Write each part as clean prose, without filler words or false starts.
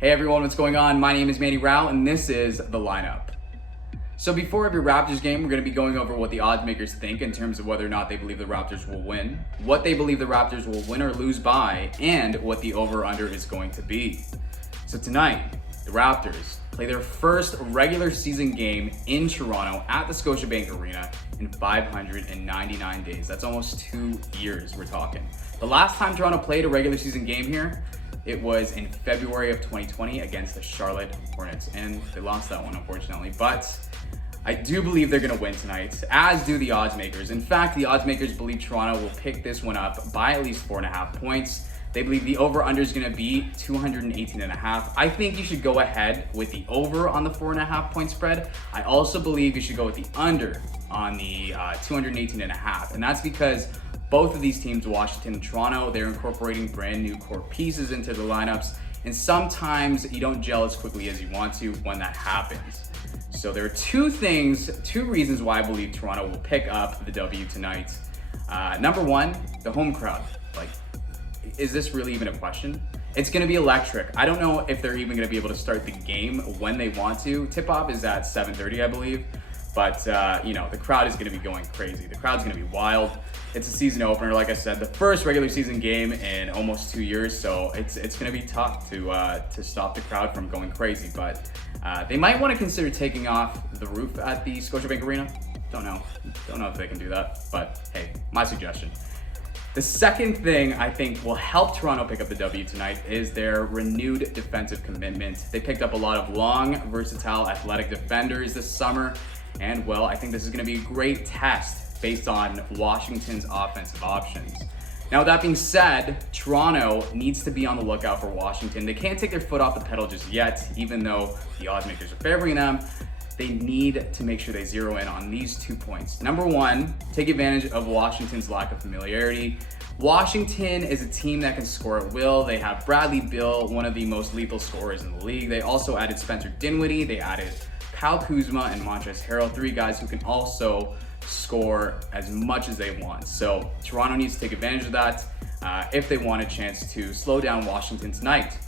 Hey everyone, what's going on? My name is Manny Rao and this is The Lineup. So before every Raptors game, we're going to be going over what the odds makers think in terms of whether or not they believe the Raptors will win, what they believe the Raptors will win or lose by, and what the over-under is going to be. So tonight, the Raptors play their first regular season game in Toronto at the Scotiabank Arena in 599 days. That's almost 2 years we're talking. The last time Toronto played a regular season game here, it was in February of 2020 against the Charlotte Hornets, and they lost that one, unfortunately. But I do believe they're going to win tonight, as do the odds makers. In fact, the odds makers believe Toronto will pick this one up by at least 4.5 points. They believe the over-under is going to be 218.5. I think you should go ahead with the over on the 4.5 point spread. I also believe you should go with the under on the 218.5, and that's because both of these teams, Washington and Toronto, they're incorporating brand new core pieces into the lineups, and sometimes you don't gel as quickly as you want to when that happens. So there are two reasons why I believe Toronto will pick up the W tonight. Number one, the home crowd. Like, is this really even a question? It's going to be electric. I don't know if they're even going to be able to start the game when they want to. Tip-off is at 7:30, I believe. But, the crowd is going to be going crazy. The crowd's going to be wild. It's a season opener, like I said, the first regular season game in almost 2 years. So it's going to be tough to stop the crowd from going crazy. But they might want to consider taking off the roof at the Scotiabank Arena. Don't know if they can do that. But, hey, my suggestion. The second thing I think will help Toronto pick up the W tonight is their renewed defensive commitment. They picked up a lot of long, versatile, athletic defenders this summer. And, well, I think this is going to be a great test based on Washington's offensive options. Now, with that being said, Toronto needs to be on the lookout for Washington. They can't take their foot off the pedal just yet, even though the odds makers are favoring them. They need to make sure they zero in on these 2 points. Number one, take advantage of Washington's lack of familiarity. Washington is a team that can score at will. They have Bradley Beal, one of the most lethal scorers in the league. They also added Spencer Dinwiddie. They added Kyle Kuzma and Montrezl Harrell, three guys who can also score as much as they want. So Toronto needs to take advantage of that if they want a chance to slow down Washington tonight.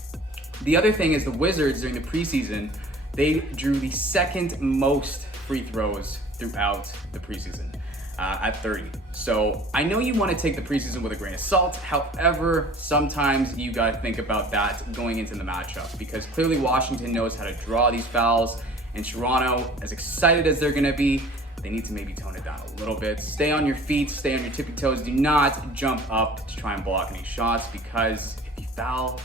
The other thing is the Wizards during the preseason, they drew the second most free throws throughout the preseason at 30. So I know you want to take the preseason with a grain of salt. However, sometimes you got to think about that going into the matchup, because clearly Washington knows how to draw these fouls, and Toronto, as excited as they're going to be, they need to maybe tone it down a little bit. Stay on your feet, stay on your tippy toes. Do not jump up to try and block any shots, because if you foul,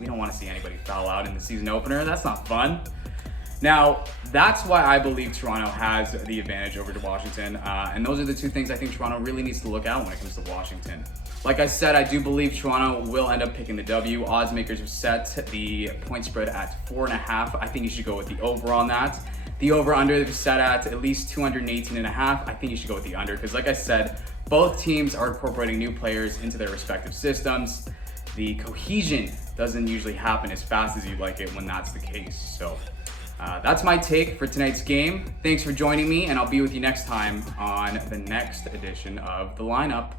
we don't want to see anybody foul out in the season opener. That's not fun. Now, that's why I believe Toronto has the advantage over to Washington. And those are the two things I think Toronto really needs to look at when it comes to Washington. Like I said, I do believe Toronto will end up picking the W. Odds makers have set the point spread at 4.5. I think you should go with the over on that. The over-under is set at least 218.5. I think you should go with the under, because like I said, both teams are incorporating new players into their respective systems. The cohesion doesn't usually happen as fast as you'd like it when that's the case. So that's my take for tonight's game. Thanks for joining me, and I'll be with you next time on the next edition of The Lineup.